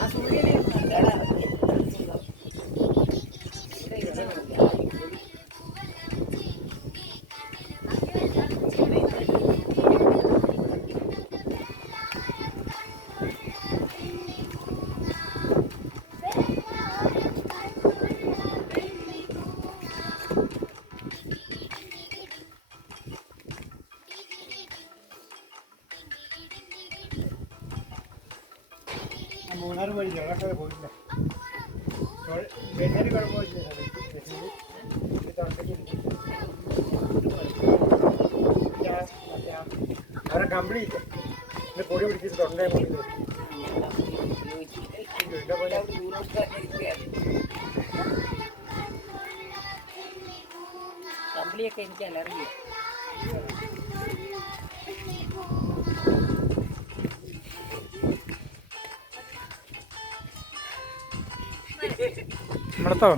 ആ സൂര്യനെ മൂന്നാറ് പോയി ഞങ്ങളൊക്കെ പോയിട്ടില്ല. വെണ്ണേരി കട പോയിട്ടില്ല. അവരെ കമ്പനി ഇല്ല. പൊടി പിടിച്ചിട്ട് തൊണ്ടേ കമ്പിളിയൊക്കെ എനിക്ക് അലർജിയാണ്. നമ്മളെത്തോ